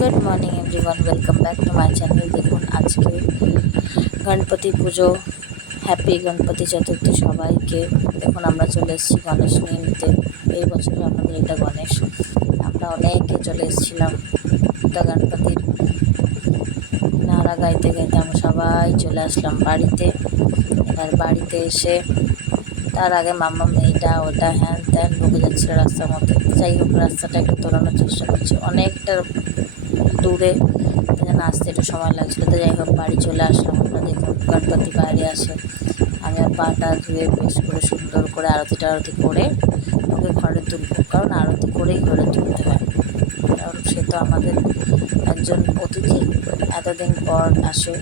Good morning everyone, welcome back to my channel. দেখুন আজকে গণপতি পুজো, happy Ganapati চতুর্থী সবাইকে। দেখুন আমরা চলে এসেছি গণেশ নিয়ে নিতে। এই বছরে আমাদের এটা গণেশ, আমরা অনেকে চলে এসেছিলাম এটা গণপতির নাড়া গাইতে গাইতে আমরা সবাই চলে আসলাম বাড়িতে। এবার বাড়িতে এসে তার আগে মাম্মা এইটা ওটা হ্যান ত্যান বকে যাচ্ছিলো রাস্তার মধ্যে। যাই হোক, রাস্তাটা একটু তোলানোর চেষ্টা করছি, অনেকটা দূরে যেন আসতে একটু সময় লাগছিলো। তো যাই হোক, বাড়ি চলে আসলাম আমরা। দেখুন গণপতি বাইরে আসে, আমি আর পাটা ধুয়ে বেশ করে সুন্দর করে আরতি করে ওকে ঘরে তুলবো, কারণ আরতি করেই ঘরে তুলতে হয়, কারণ সে তো আমাদের একজন অতিথি, এতদিন পর আসে।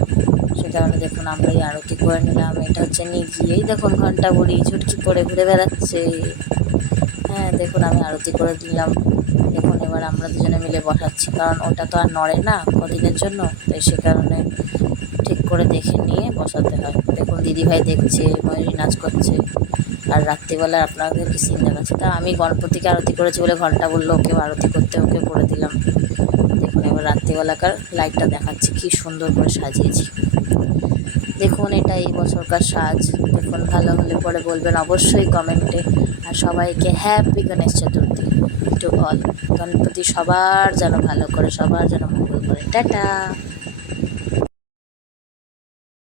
সে কারণে দেখুন আমরা এই আরতি করে নিলাম। এটা হচ্ছে গিয়েই দেখুন ঘন্টা বুড়ি ছুটকি করে ঘুরে বেড়াচ্ছে। হ্যাঁ দেখুন আমি আরতি করে দিলাম। দেখুন এবার আমরা দুজনে মিলে বসাচ্ছি, কারণ ওটা তো আর নড়ে না কদিনের জন্য, তাই সে কারণে ঠিক করে দেখে নিয়ে বসাতে হয়। দেখুন দিদিভাই দেখছে, ময়ূরী নাচ করছে, আর রাত্রিবেলা আপনাদের কি সিন দেখাচ্ছে। তা আমি গণপতিকে আরতি করেছি বলে ঘন্টা বললো ওকে আরতি করতে, ওকে করে দিলাম। দেখুন এবার রাত্রিবেলাকার লাইটটা দেখাচ্ছি, কি সুন্দর করে সাজিয়েছি। দেখুন এটা এই বছরকার সাজ। দেখুন ভালো হলে পরে বলবেন অবশ্যই কমেন্টে। আর সবাইকে happy Ganesh Chaturthi to all. Ganapati সবার যেন ভালো করে, সবার যেন মঙ্গল করে। টাটা।